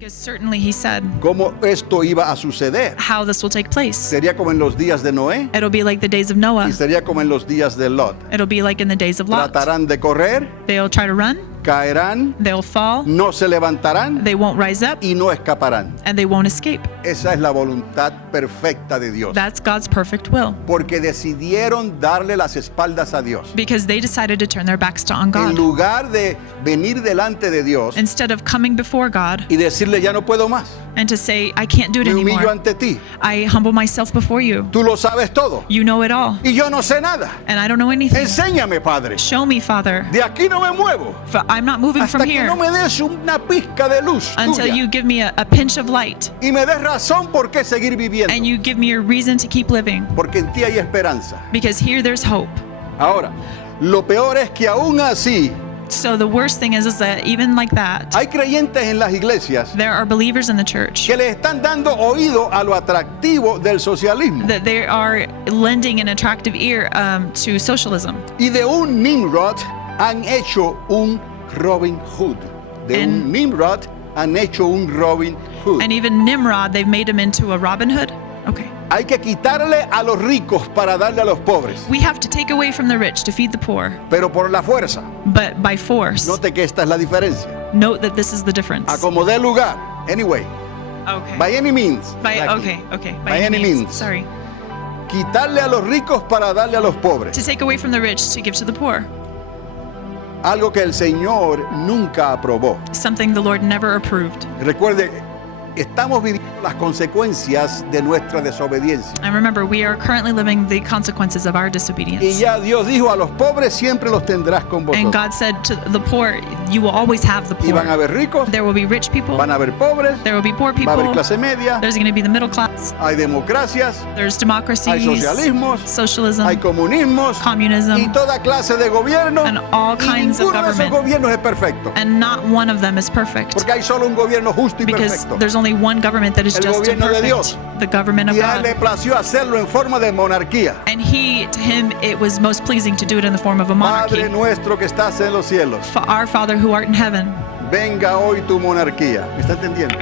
Because certainly he said cómo esto iba a suceder. how this will take place. Sería como en los días de Noé It'll be like the days of Noah. y sería como en los días de Lot. It'll be like in the days of Lot. Tratarán de correr, They'll try to run, caerán, they'll fall, no se levantarán they won't rise up, y no escaparán. and they won't escape. Esa es la voluntad perfecta de Dios. That's God's perfect will. Porque decidieron darle las espaldas a Dios. Because they decided to turn their backs on En God. lugar de venir delante de Dios Instead of coming before God y decirle ya no puedo más. and to say, I can't do it Me humillo anymore. ante ti. I humble myself before you. Tú lo sabes todo. You know it all. Y yo no sé nada. And I don't know anything. Enséñame, Padre. Show me, Father. De aquí no me muevo. For I'm not moving Hasta from que here no me des una pizca de luz until tuya. you give me a pinch of light Y me des razón por qué seguir viviendo. and you give me a reason to keep living. Porque en ti hay esperanza. Because here there's hope. Ahora, lo peor es que aún así So the worst thing is that even like that, hay creyentes en las iglesias there are believers in the church que le están dando oído a lo atractivo del socialismo that they are lending an attractive ear to socialism. y de un Nimrod han hecho un Robin Hood. De And- un Nimrod han hecho un Robin Hood. And even Nimrod, they've made him into a Robin Hood. Okay. Hay que quitarle a los ricos para darle a los pobres, We have to take away from the rich to feed the poor, pero por la fuerza. but by force. Note que esta es la diferencia. Note that this is the difference. A como dé lugar. Anyway, Okay. by any means. Okay. By any means. Sorry. Quitarle a los ricos para darle a los pobres. To take away from the rich to give to the poor. Algo que el Señor nunca aprobó. Something the Lord never approved. Recuerde, estamos viviendo las consecuencias de nuestra desobediencia. And remember, we are currently living the consequences of our Y disobedience. ya Dios dijo, a los pobres siempre los tendrás con And vosotros. God said to the poor, you will always have the Y van a poor. haber ricos, There will be rich people. van a haber pobres, There will be poor va a haber people. clase media, There's going to be the middle class. hay democracias, There's democracies, hay socialismos, socialism, hay comunismos y communism, toda clase de gobierno. and all Y kinds of ninguno de esos government. gobiernos es perfecto. And not one of them is perfect. Porque hay solo un gobierno justo y Because perfecto. there's only one government that is El just and gobierno de Dios. perfect. The government of Y a él le God. plació hacerlo en forma de monarquía. And to him, it was most pleasing to do it in the form of a monarchy. Padre nuestro que estás en los cielos, Our Father who art in heaven. venga hoy tu monarquía. ¿Me está entendiendo?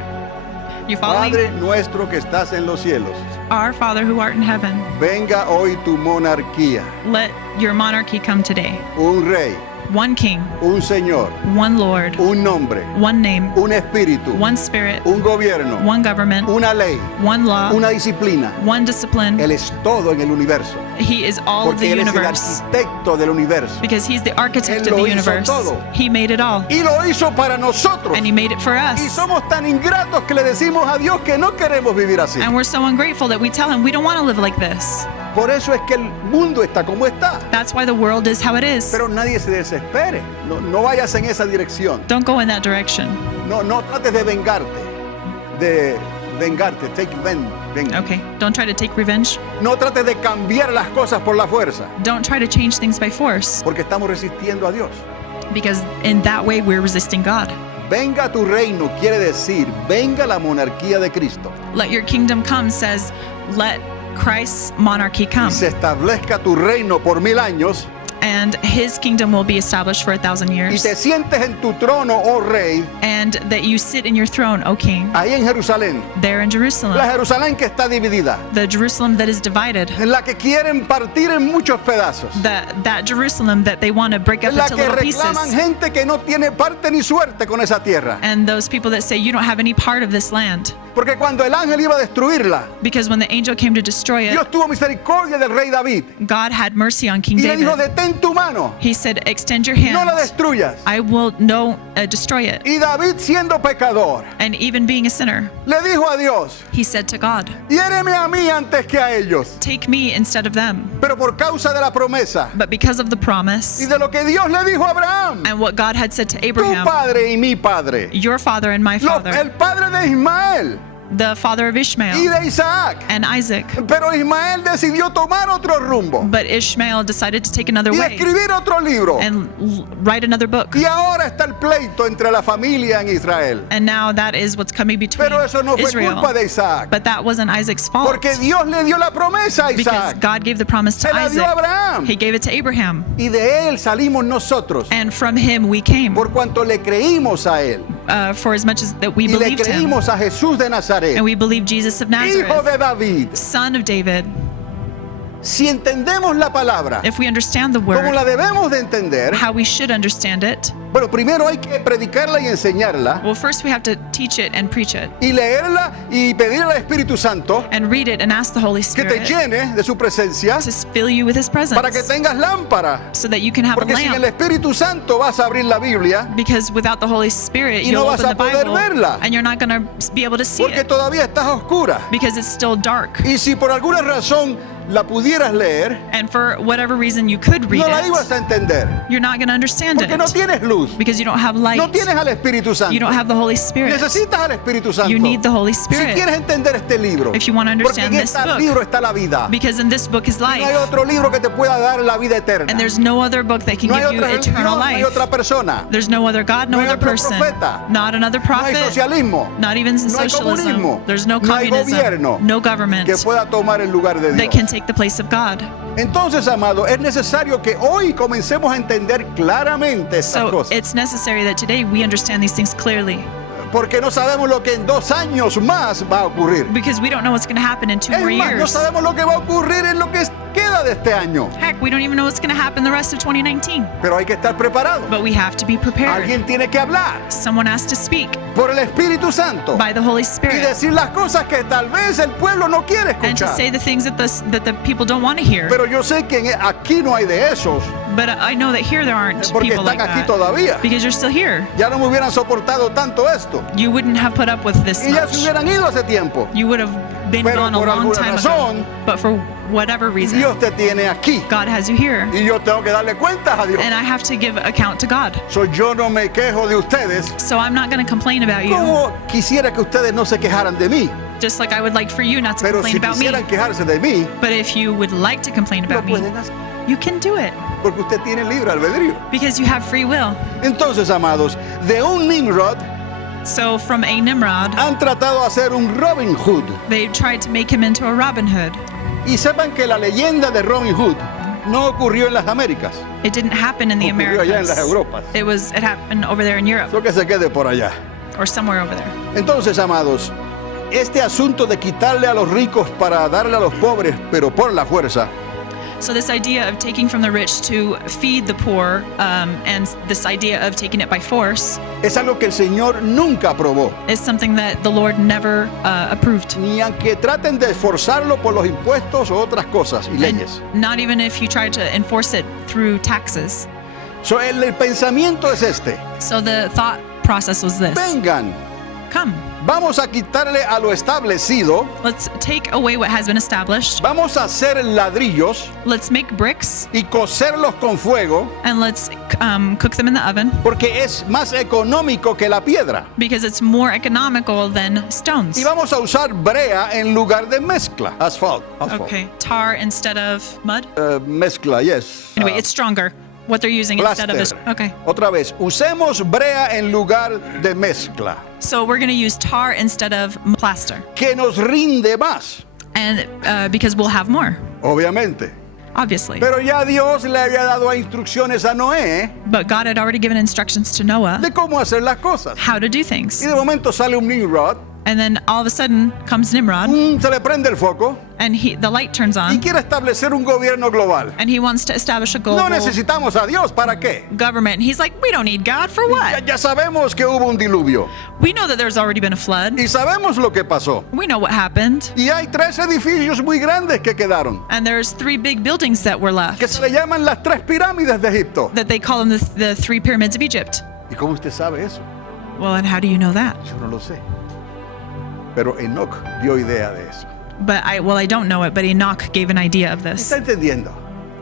You following? Padre nuestro que estás en los cielos, Our Father who art in heaven. venga hoy tu monarquía. Let your monarchy come today. Un rey, One king, un señor, one Lord, un nombre, one name, un espíritu, one spirit, un gobierno, one government, una ley, one law, una disciplina. one discipline. Él es todo en el universo. He is all of the Porque Él es el universe. arquitecto del universo. Because he's the architect Él of lo the hizo universe. todo. He made it all. Y lo hizo para nosotros. And he made it for Y us. somos tan ingratos que le decimos a Dios que no queremos vivir así. And we're so ungrateful that we tell him we don't want to live like this. Por eso es que el mundo está como está. That's why the world is how it is. Pero nadie se desespere. No vayas en esa dirección. Don't go in that direction. No trates de vengarte. Venga. Okay. Don't try to take revenge. No trates de cambiar las cosas por la fuerza. Don't try to change things by force. Porque estamos resistiendo a Dios. Because in that way we're resisting God. Venga tu reino quiere decir, venga la monarquía de Cristo. Let your kingdom come says, let Christ's monarchy Y come. se establezca tu reino por 1000 años. And his kingdom will be established for 1,000 Y years. te sientes en tu trono, oh rey, And that you sit in your throne, O king, ahí en Jerusalén. there in La Jerusalem. Jerusalén que está dividida. The Jerusalem that is divided. En la que quieren partir en muchos pedazos. That Jerusalem that they want to break up En la into que little reclaman pieces. gente que no tiene parte ni suerte con esa tierra. And those people that say you don't have any part of this land. Porque cuando el ángel iba a destruirla, Because when the angel came to destroy it, Dios tuvo misericordia del rey David. God had mercy on King Y le dijo, David. detén tu mano, He said, extend your no la hand. destruyas. I will no destroy it. Y David, siendo pecador, And even being a sinner, le dijo a Dios, he said to God, hiéreme a mí antes que a ellos. take me instead of them. Pero por causa de la promesa But because of the y promise de lo que Dios le dijo a Abraham, and what God had said to tu Abraham, padre y mi padre, your father and my father, el padre de Ismael the father of y Ishmael de Isaac. and Isaac. Pero Ismael decidió tomar otro rumbo But Ishmael decided to take another y way escribir otro libro. and write another book. Y ahora está el pleito entre la familia en Israel. And now that is what's coming between Pero eso no fue Israel. culpa de Isaac. But that wasn't Isaac's fault. Porque Dios le dio la promesa a Because Isaac. God gave the promise to Se la dio a Isaac. Abraham. He gave it to Abraham. Y de él salimos nosotros. And from him we came. Por cuanto le creímos a él. for as much as that we y le believed him. creímos a Jesús de Nazaret, And we believe Jesus of hijo Nazareth, de David. son of David. Si entendemos la palabra If we understand the como word, la debemos de entender, how we should understand it, bueno, primero hay que predicarla y enseñarla well, first we have to teach it and preach it y leerla y pedir al Espíritu Santo and read it and ask the Holy que te Spirit llene de su presencia to fill you with His presence para que tengas lámpara. so that you can have a Porque sin el lamp. Espíritu Santo vas a abrir la Biblia Because without the Holy Spirit, Y you'll no vas open a the poder Bible verla. and you're not going to be able to see porque it todavía estás a oscura. because it's still dark. Y si por alguna razón la pudieras leer, And for whatever reason you could read no la it, ibas a entender. you're not going to understand Porque no it tienes luz, because you don't have light. no tienes al Espíritu Santo. You don't have the Holy Spirit. Necesitas al Espíritu Santo. You need the Holy Si Spirit quieres entender este libro, if you want to porque understand en this este book, libro está la vida. because in this book is No hay life. otro libro que te pueda dar la vida eterna. And there's no other book that can No hay give you otra religión, eternal no hay life. otra persona. There's no other God, no No hay other otro person, profeta. not another No hay prophet, socialismo not even No hay socialism. comunismo. There's no No hay communism, gobierno no government que pueda tomar el lugar de that can Dios. take the place of God. Entonces, amado, es necesario que hoy comencemos a entender claramente estas So cosas. it's necessary that today we understand these things clearly Porque no sabemos lo que en 2 años más va a ocurrir. because we don't know what's going to happen in 2 Es more más, no years. sabemos lo que va a ocurrir en lo que queda de este año. Heck, we don't even know what's going to happen the rest of 2019. Pero hay que estar preparado. But we have to be prepared. Alguien tiene que hablar Someone has to speak por el Espíritu Santo by the Holy y Spirit decir las cosas que tal vez el pueblo no quiere and to escuchar. say the things that the people don't want to hear. Pero yo sé que aquí no hay de esos, But I know that here there aren't porque people están like aquí that todavía. because you're still here. Ya no me hubieran soportado tanto esto. You wouldn't have put up with this Y ya se much. hubieran ido hace tiempo. You would have been Pero gone a por long alguna time razón, ago. But for whatever reason, Dios te tiene aquí. God has you here. Y yo tengo que darle cuentas a Dios. And I have to give account to God. So, yo no me quejo de ustedes. So I'm not going to complain about you, Como quisiera que ustedes no se quejaran de mí. just like I would like for you not to Pero complain si about me. quisieran quejarse de mí, But if you would like to complain lo about me, pueden hacer. you can do it Porque usted tiene libre albedrío. because you have free will. Entonces, amados, de un Nimrod So from a Nimrod, han tratado de hacer un Robin Hood. they tried to make him into a Robin Hood. Y sepan que la leyenda de Robin Hood no ocurrió en las Américas. It didn't happen in the Ocurrió allá en las Americas. Europas. It happened over there in Europe Eso que se quede por allá. or somewhere over there. Entonces, amados, este asunto de quitarle a los ricos para darle a los pobres, pero por la fuerza, So this idea of taking from the rich to feed the poor, and this idea of taking it by force, es algo que el Señor nunca aprobó. is something that the Lord never approved. Ni aunque traten de esforzarlo por los impuestos o otras cosas y leyes. And not even if you try to enforce it through taxes. So, el pensamiento es este. So the thought process was this. Vengan, Come, vamos a quitarle a lo establecido, let's take away what has been established. vamos a hacer ladrillos Let's make bricks y cocerlos con fuego, and let's cook them in the oven porque es más económico que la piedra. because it's more economical than stones. Y vamos a usar brea en lugar de mezcla. Asphalt. Okay, tar instead of mud. Mezcla, yes. Anyway, it's stronger. What they're using instead of is Plaster. okay. Otra vez, usemos brea en lugar de mezcla, So we're going to use tar instead of plaster, que nos rinde más, and because we'll have more, obviamente. obviously. Pero ya Dios le había dado instrucciones a Noé But God had already given instructions to Noah de cómo hacer las cosas. how to do things. Y de momento sale un Nimrod, And then all of a sudden comes Nimrod, se le prende el foco and the light turns y on, quiere establecer un gobierno global. and he wants to establish a No global necesitamos a Dios, ¿para qué? government. And he's like, we don't need God for Ya, what? ya sabemos que hubo un diluvio We know that there's already been a flood. y sabemos lo que pasó. We know what happened. Y hay 3 edificios muy grandes que quedaron, And there's 3 big buildings that were left que se le llaman las 3 pirámides de Egipto. that they call them the 3 pyramids of Egypt. ¿Y cómo usted sabe eso? Well, and how do you know that? Yo no lo sé. Pero Enoch dio idea de eso. But I don't know it, but Enoch gave an idea of this. ¿Está entendiendo?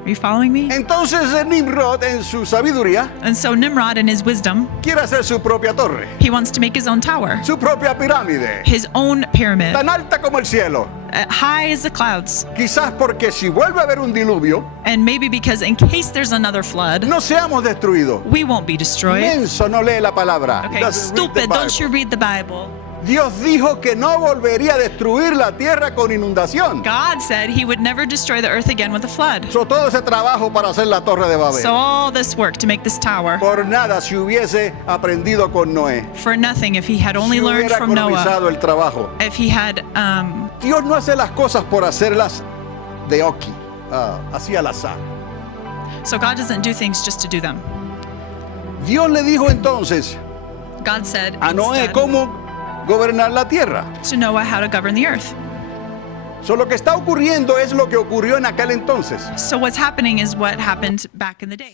Are you following me? Entonces Nimrod, en su sabiduría, And so Nimrod, in his wisdom, quiere hacer su propia torre, he wants to make his own tower, su propia pirámide, his own pyramid, tan alta como el cielo. high as the clouds. Quizás porque si vuelve a haber un diluvio, And maybe because in case there's another flood, no seamos destruidos. we won't be destroyed. Menso, no lee la palabra. Okay, Doesn't read the stupid, don't Bible. you read the Bible? Dios dijo que no volvería a destruir la tierra con inundación. God said he would never destroy the earth again with a flood. So, todo ese trabajo para hacer la Torre de Babel, So all this work to make this tower, por nada si hubiese aprendido con Noé, for nothing if he had only si learned hubiera from Noah, economizado el trabajo. if he had Dios no hace las cosas por hacerlas de oki, así al azar. so God doesn't do things just to do them. Dios le dijo entonces God said a Noé instead cómo gobernar la tierra. to Noah how to govern the earth. So, lo que está ocurriendo es lo que ocurrió en aquel entonces. So what's happening is what happened back in the day.